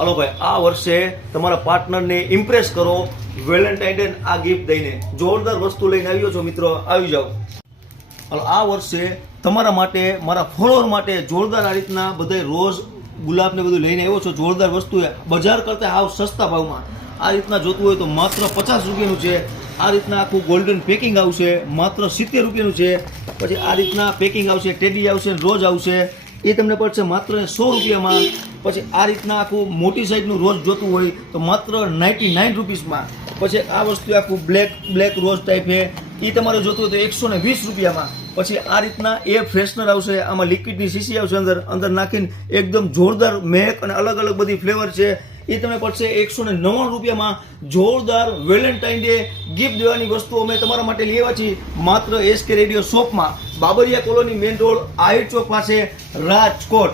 હાલો ભાઈ, આ વર્ષે તમારા પાર્ટનરને ઇમ્પ્રેસ કરો વેલેન્ટાઇન ડે આ ગિફ્ટ દઈને. જોરદાર વસ્તુ લઈને આવ્યો છો મિત્રો, આવી જાઓ. હાલો, આ વર્ષે તમારા માટે, મારા ફોલોઅર માટે જોરદાર આ રીતના બધા રોઝ, ગુલાબ ને બધું લઈને આવ્યો છો. જોરદાર વસ્તુ બજાર કરતા હાવ સસ્તા ભાવમાં. આ રીતના જોતું હોય તો માત્ર 50 રૂપિયાનું છે. આ રીતના આખું ગોલ્ડન પેકિંગ આવશે, માત્ર 70 રૂપિયાનું છે. પછી આ રીતના પેકિંગ આવશે, ટેડી આવશે, રોજ આવશે, એ તમને પડશે માત્ર 100 રૂપિયામાં. પછી આ રીતના આખું મોટી સાઈઝનું રોજ જોતું હોય તો માત્ર 99 રૂપીસમાં. પછી આ વસ્તુ આખું બ્લેક રોજ ટાઈપ છે, એ તમારે જોતું હોય તો 120 રૂપિયામાં. પછી આ રીતના એર ફ્રેશનર આવશે, આમાં લિક્વિડની શીશી આવશે, અંદર નાખીને એકદમ જોરદાર મહેક અને અલગ અલગ બધી ફ્લેવર છે, એ તમને પડશે 199 રૂપિયામાં. જોરદાર વેલેન્ટાઇન ડે ગિફ્ટ દેવાની વસ્તુ અમે તમારા માટે લઈ આવ્યા છીએ માત્ર SK રેડિયો શોપમાં, Babariya colony main road, Ahir ચોક પાસે, રાજકોટ.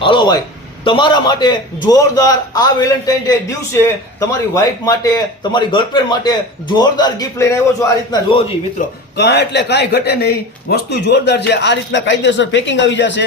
હાલો ભાઈ, તમારા માટે જોરદાર આ વેલેન્ટાઇન ડે દિવસે તમારી વાઈફ માટે, તમારી ગર્લફ્રેન્ડ માટે જોરદાર ગિફ્ટ લઈને આવ્યો છો. આ રીતના જોજી મિત્રો, કાંઈ એટલે કાંઈ ઘટે નહીં, વસ્તુ જોરદાર છે. આ રીતના કાયદેસર પેકિંગ આવી જશે.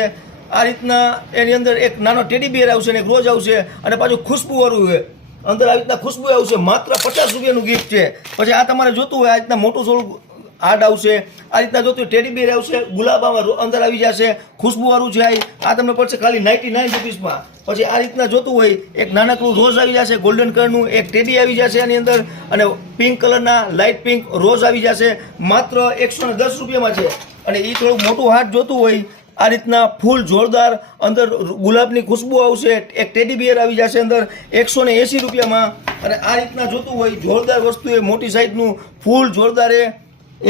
આ રીતના એની અંદર એક નાનો ટેડી બિયર આવશે ને એક રોજ આવશે, અને પાછું ખુશ્બુવાળું છે. અંદર આવી રીતના ખુશ્બુ આવશે. માત્ર 50 રૂપિયાનું ગિફ્ટ છે. પછી આ તમારે જોતું હોય આ રીતના મોટું થોડું હાર્ડ આવશે, આ રીતના જોતું ટેડી બિયર આવશે, ગુલાબામાં અંદર આવી જશે, ખુશ્બુવાળું છે. આ તમને પડશે ખાલી 99 રૂપીસમાં. પછી આ રીતના જોતું હોય એક નાનકડું રોઝ આવી જશે, ગોલ્ડન કલરનું એક ટેડી આવી જશે આની અંદર, અને પિંક કલરના લાઇટ પિંક રોઝ આવી જશે, માત્ર 110 રૂપિયામાં છે. અને એ થોડું મોટું હાર્ટ જોતું હોય આ રીતના ફૂલ જોરદાર, અંદર ગુલાબની ખુશ્બુ આવશે, એક ટેડી બિયર આવી જશે અંદર, 180 રૂપિયામાં. અને આ રીતના જોતું હોય જોરદાર વસ્તુ એ મોટી સાઈઝનું ફૂલ જોરદાર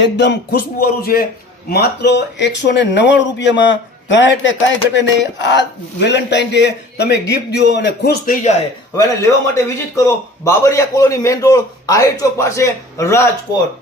એકદમ ખુશ્બુવાળું છે, માત્ર 199 રૂપિયામાં. કાંઈ એટલે કાંઈ ઘટે નહીં. આ વેલેન્ટાઇન ડે તમે ગિફ્ટ દો અને ખુશ થઈ જાય. હવે એને લેવા માટે વિઝિટ કરો Babariya colony main road, Ahir ચોક પાસે, રાજકોટ.